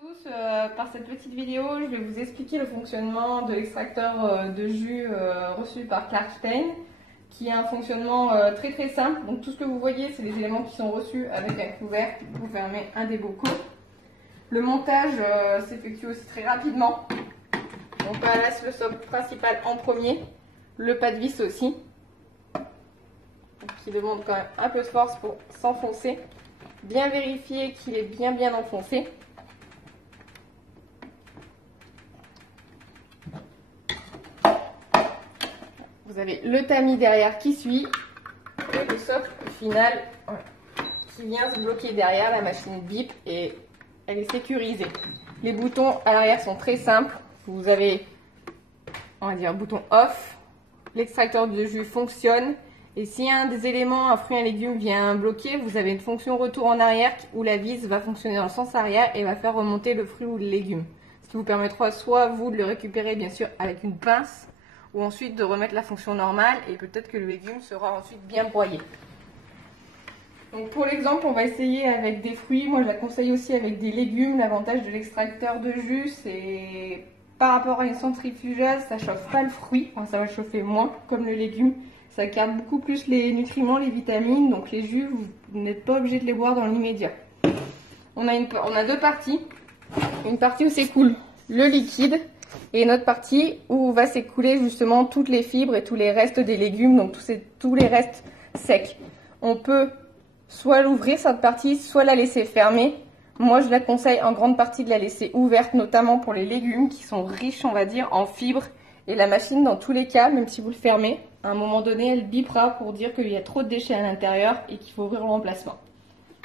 Tous, par cette petite vidéo, je vais vous expliquer le fonctionnement de l'extracteur de jus reçu par Clarkstein, qui a un fonctionnement très simple. Donc tout ce que vous voyez, c'est les éléments qui sont reçus avec un couvercle pour fermer un des bocaux. Le montage s'effectue aussi très rapidement. On place le socle principal en premier, le pas de vis aussi, qui demande quand même un peu de force pour s'enfoncer. Bien vérifier qu'il est bien enfoncé. Vous avez le tamis derrière qui suit et le socle final qui vient se bloquer derrière. La machine bip et elle est sécurisée. Les boutons à l'arrière sont très simples. Vous avez, on va dire, bouton off. L'extracteur de jus fonctionne. Et si un des éléments, un fruit, un légume vient bloquer, vous avez une fonction retour en arrière où la vis va fonctionner dans le sens arrière et va faire remonter le fruit ou le légume. Ce qui vous permettra soit vous de le récupérer bien sûr avec une pince, ou ensuite de remettre la fonction normale et peut-être que le légume sera ensuite bien broyé. Donc pour l'exemple, on va essayer avec des fruits. Moi je la conseille aussi avec des légumes. L'avantage de l'extracteur de jus, c'est par rapport à une centrifugeuse, ça chauffe pas le fruit, enfin ça va chauffer moins comme le légume. Ça garde beaucoup plus les nutriments, les vitamines, donc les jus, vous n'êtes pas obligé de les boire dans l'immédiat. On a deux parties. Une partie où s'écoule le liquide et une autre partie où va s'écouler justement toutes les fibres et tous les restes des légumes, donc tous les restes secs. On peut soit l'ouvrir cette partie, soit la laisser fermée. Moi je la conseille en grande partie de la laisser ouverte, notamment pour les légumes qui sont riches, on va dire, en fibres. Et la machine, dans tous les cas, même si vous le fermez, à un moment donné, elle bipera pour dire qu'il y a trop de déchets à l'intérieur et qu'il faut ouvrir le remplacement.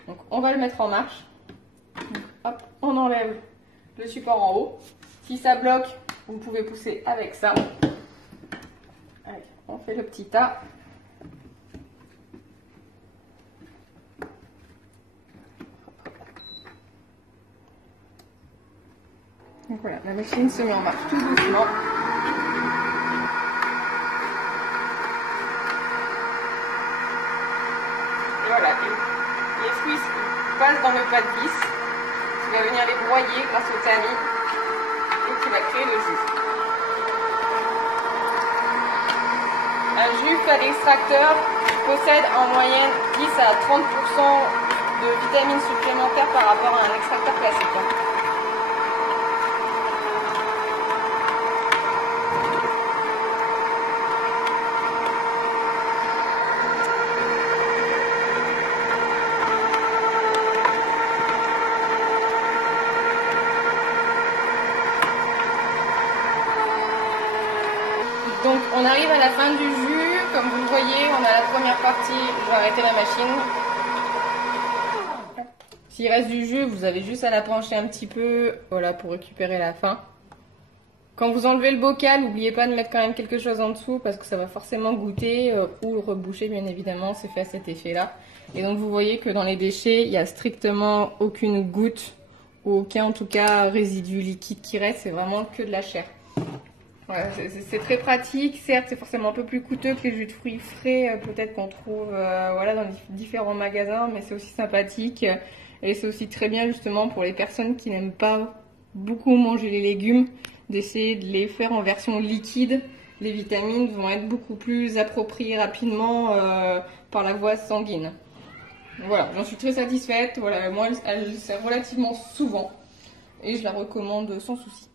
Donc on va le mettre en marche. Hop, on enlève le support en haut. Si ça bloque, vous pouvez pousser avec ça. Allez, on fait le petit tas. Donc voilà, la machine se met en marche tout doucement. Et voilà, les fruits passent dans le pas de vis qui va venir les broyer grâce au tamis et qui va créer le jus. Un jus fait d'extracteur possède en moyenne 10 à 30% de vitamines supplémentaires par rapport à un extracteur classique. Donc on arrive à la fin du jus, comme vous le voyez, on a la première partie, je vais arrêter la machine. S'il reste du jus, vous avez juste à la pencher un petit peu, voilà, pour récupérer la fin. Quand vous enlevez le bocal, n'oubliez pas de mettre quand même quelque chose en dessous parce que ça va forcément goûter ou le reboucher bien évidemment, c'est fait à cet effet-là. Et donc vous voyez que dans les déchets, il n'y a strictement aucune goutte ou aucun en tout cas résidu liquide qui reste, c'est vraiment que de la chair. Voilà, c'est très pratique, certes c'est forcément un peu plus coûteux que les jus de fruits frais peut-être qu'on trouve voilà, dans différents magasins, mais c'est aussi sympathique et c'est aussi très bien justement pour les personnes qui n'aiment pas beaucoup manger les légumes, d'essayer de les faire en version liquide. Les vitamines vont être beaucoup plus appropriées rapidement par la voie sanguine. Voilà, j'en suis très satisfaite, voilà, moi elle sert relativement souvent et je la recommande sans souci.